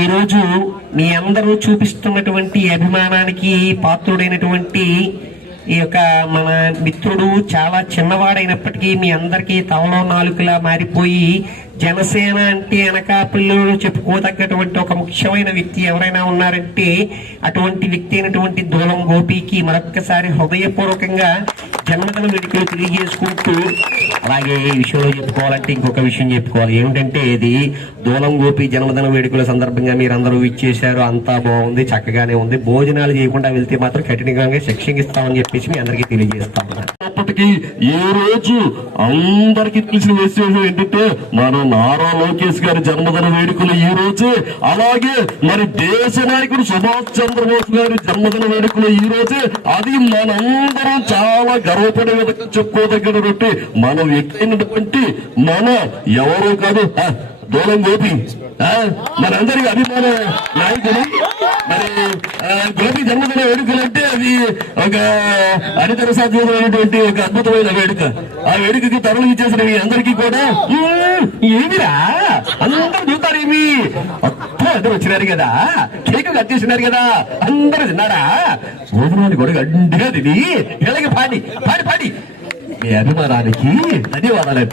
ఈరోజు మీ అందరూ చూపిస్తున్నటువంటి అభిమానానికి పాత్రుడైనటువంటి ఈ యొక్క మన మిత్రుడు చాలా చిన్నవాడైనప్పటికీ మీ అందరికీ తలలో నాలుకలా మారిపోయి జనసేన అంటే అనకాపల్లిలో చెప్పుకోదగ్గటువంటి ఒక ముఖ్యమైన వ్యక్తి ఎవరైనా ఉన్నారంటే అటువంటి వ్యక్తి అయినటువంటి దూలం గోపికి మరొక్కసారి హృదయపూర్వకంగా జన్మదిన వేడుకలు తెలియజేసుకుంటూ, అలాగే ఈ విషయంలో చెప్పుకోవాలంటే ఇంకొక విషయం చెప్పుకోవాలి. ఏమిటంటే ఇది దూలం గోపి జన్మదిన వేడుకల సందర్భంగా మీరందరూ ఇచ్చేశారు, అంతా బాగుంది, చక్కగానే ఉంది. భోజనాలు చేయకుండా వెళ్తే మాత్రం కఠినంగా శిక్షిస్తామని చెప్పేసి మీ అందరికీ తెలియజేస్తాం. అప్పటికి ఏ రోజు అందరికి తెలిసిన విషయం ఏంటంటే మన నారా లోకేష్ గారి జన్మదిన వేడుకలు ఈ రోజే, అలాగే మరి దేశ నాయకుడు సుభాష్ చంద్రబోస్ గారి జన్మదిన వేడుకలు ఈ రోజే. అది మనందరం చాలా గర్వపడే విధంగా చెప్పుకోదగినటువంటి మన వ్యక్తి అయినటువంటి మన ఎవరో కాదు దూలం గోపి, మనందరికి అభిమాన నాయకుడు. మరి గోపి జన్మదిన వేడుకలు అంటే అది ఒక అనితర సాధ్యమైనటువంటి ఒక అద్భుతమైన వేడుక. ఆ వేడుకకి తరలి ఇచ్చేసిన మీ అందరికీ కూడా ఏమిరా అందరూ చూస్తారేమి, అందరూ వచ్చినారు కదా, కేక్ కట్ చేసినారు కదా, అందరూ తిన్నారా, భోజనాలు కూడా గడ్డిగా తిని ఇలాగే పాడి పాడి పాడి మీ అభిమానానికి ధన్యవాదాలు.